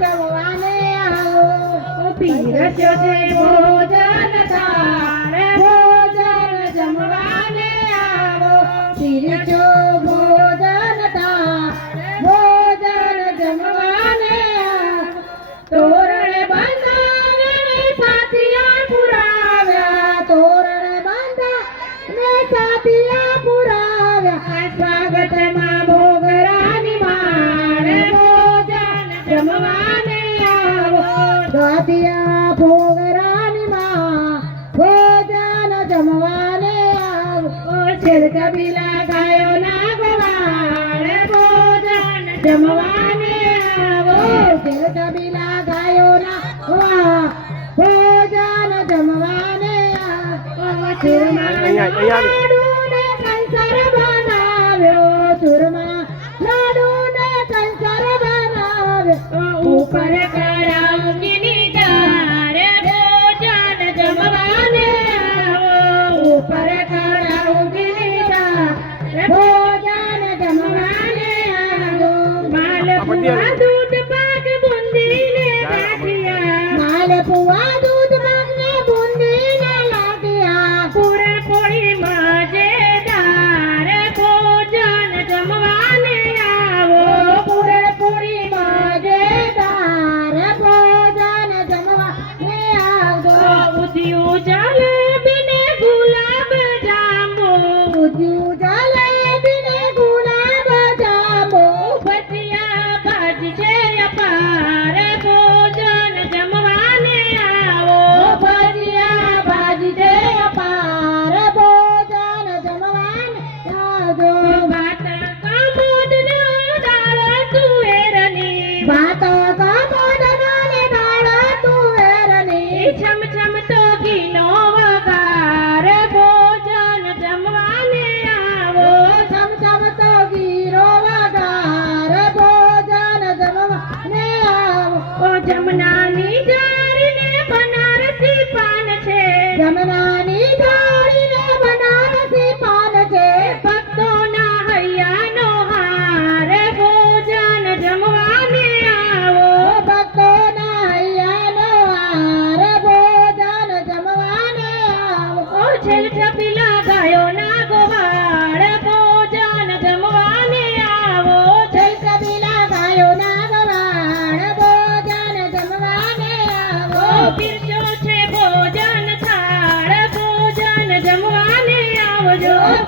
જમવાને આવો. પીરસ્યો છે ભોજન. જમવાને આવો. દ્વાતિયા ભોગરાની માં ભોજન જમવાને આવો. છેદ કબીલા ગાયો ના ગવાળ ભોજન જમવાને આવો. છેદ કબીલા ગાયો ના ગવા ભોજન જમવાને આવો. ચૂરમા ચૂરમા ఉపరకారాముని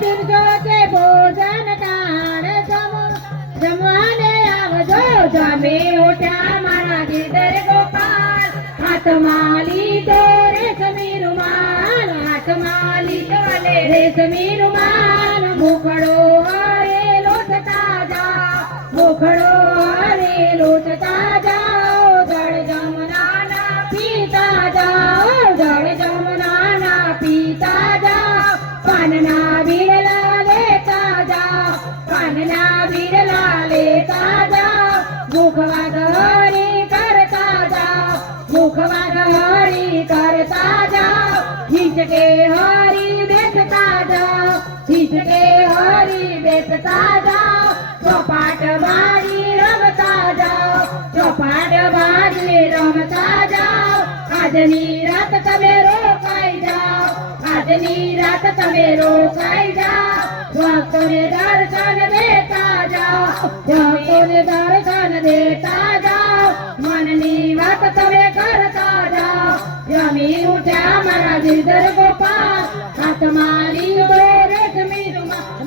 પીરજો કે ભોજન કાળ જમવાને આવજો, જમે ઉઠ્યા મારા ગીદર ગોપાલ. હાથમાં લીધો રેશમી રૂમાલ હાથમાં લીધો રેશમી રૂમાલ. મોકળો હરે લોટતા જા મોકળો હરે લોટતા જા. પાનના બીડલા લેતા જાઓ મુખવાદ હરી કરતા જાઓ મુખવાદ હરી કરતા જાઓ હિચકે હરી બેસતા જાઓ હિચકે હરી બેસતા જાઓ ચોપાટ બારી રમતા જાઓ ચોપાટ બારી રમતા જાઓ આજની રાત તમે રોકાઈ જાઓ આજની રાત તમે રોકાઈ જાઓ ભક્તોને દર્શન દેતા જાઓ दर्शन देता जा मन नीवत तवे करता जा ज़मीन उठा मरा जिधर गोपाल। हाथ मारी दो रेशमी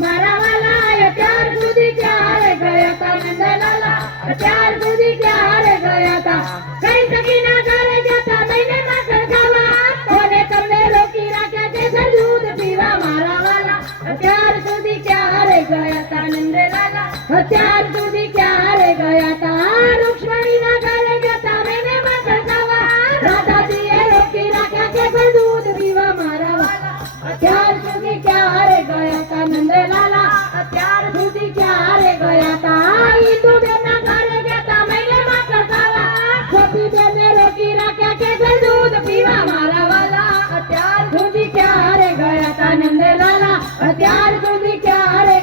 मारा वाला अचार दूधी क्या हारे गया था नंदलाला अचार दूधी क्या हारे गया था। कहीं सकी ना करे जाता मैंने माकर खावा। कोने तमने लोकी राख्या जैसे दूध पीवा। मारा वाला अचार दूधी क्या हारे गया था नंदलाला अचार दूधी